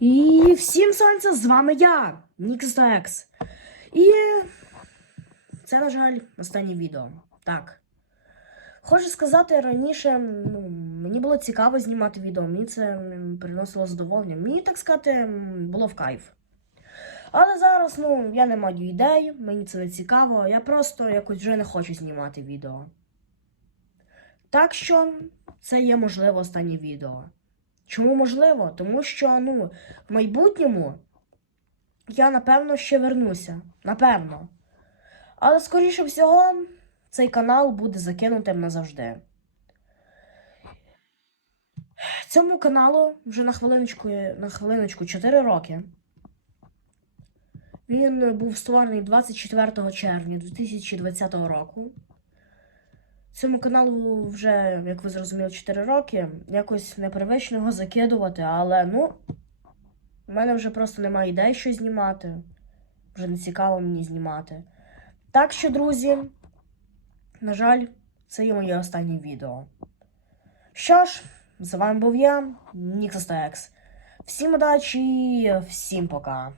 І всім сонця, з вами я, NixDX. І це, на жаль, останнє відео. Так. Хочу сказати, раніше ну, мені було цікаво знімати відео, мені це приносило задоволення. Мені, так сказати, було в кайф. Але зараз, ну, я не маю ідей, мені це не цікаво, я просто якось вже не хочу знімати відео. Так що це є можливо останнє відео. Чому можливо? Тому що ну, в майбутньому я напевно ще вернуся. Напевно. Але, скоріше всього, цей канал буде закинутим назавжди. Цьому каналу вже на хвилиночку, на хвилиночку 4 роки. Він був створений 24 червня 2020 року. Цьому каналу вже, як ви зрозуміли, 4 роки. Якось непривично його закидувати, але ну, в мене вже просто немає ідей, що знімати. Вже не цікаво мені знімати. Так що, друзі, на жаль, це є моє останнє відео. Що ж, з вами був я, NixSTX. Всім удачі, всім пока.